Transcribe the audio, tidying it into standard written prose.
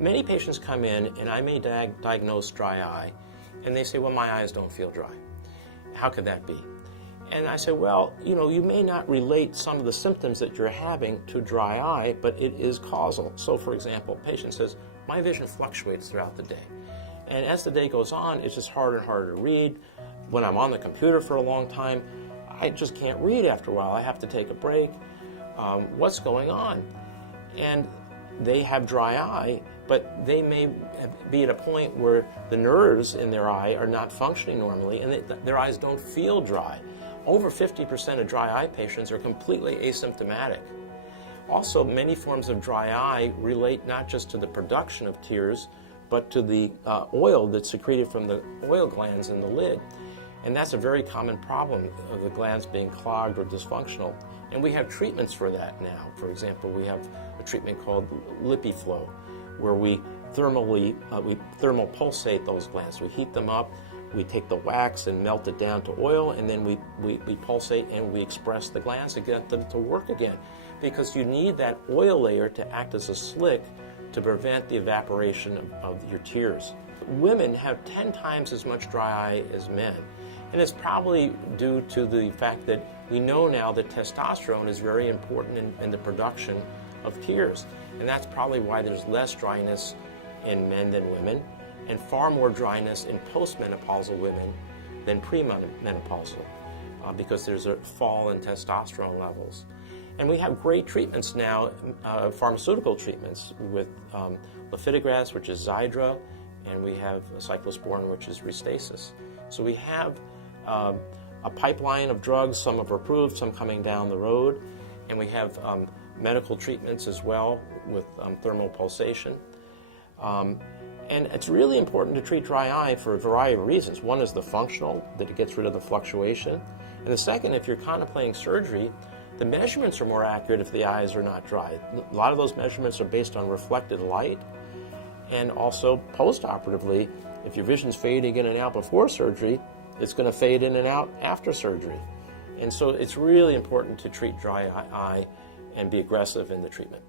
Many patients come in and I may diagnose dry eye, and they say, well, my eyes don't feel dry. How could that be? And I say, well, you may not relate some of the symptoms that you're having to dry eye, but it is causal. So for example, patient says, my vision fluctuates throughout the day. And as the day goes on, it's just harder and harder to read. When I'm on the computer for a long time, I just can't read after a while. I have to take a break. What's going on? And they have dry eye, but they may be at a point where the nerves in their eye are not functioning normally and their eyes don't feel dry. Over 50% of dry eye patients are completely asymptomatic. Also, many forms of dry eye relate not just to the production of tears, but to the oil that's secreted from the oil glands in the lid. And that's a very common problem of the glands being clogged or dysfunctional. And we have treatments for that now. For example, we have a treatment called LipiFlow, where we thermal pulsate those glands. We heat them up, we take the wax and melt it down to oil, and then we pulsate and we express the glands to get them to work again. Because you need that oil layer to act as a slick to prevent the evaporation of your tears. Women have 10 times as much dry eye as men. And it's probably due to the fact that we know now that testosterone is very important in the production of tears. And that's probably why there's less dryness in men than women, and far more dryness in postmenopausal women than premenopausal, because there's a fall in testosterone levels. And we have great treatments now, pharmaceutical treatments with lifitegrast, which is Xiidra, and we have cyclosporin, which is Restasis. So we have a pipeline of drugs, some are approved, some coming down the road, and we have medical treatments as well with thermal pulsation. And it's really important to treat dry eye for a variety of reasons. One is the functional, that it gets rid of the fluctuation. And the second, if you're contemplating surgery, the measurements are more accurate if the eyes are not dry. A lot of those measurements are based on reflected light, and also post-operatively, if your vision's fading in and out before surgery, it's going to fade in and out after surgery. And so it's really important to treat dry eye and be aggressive in the treatment.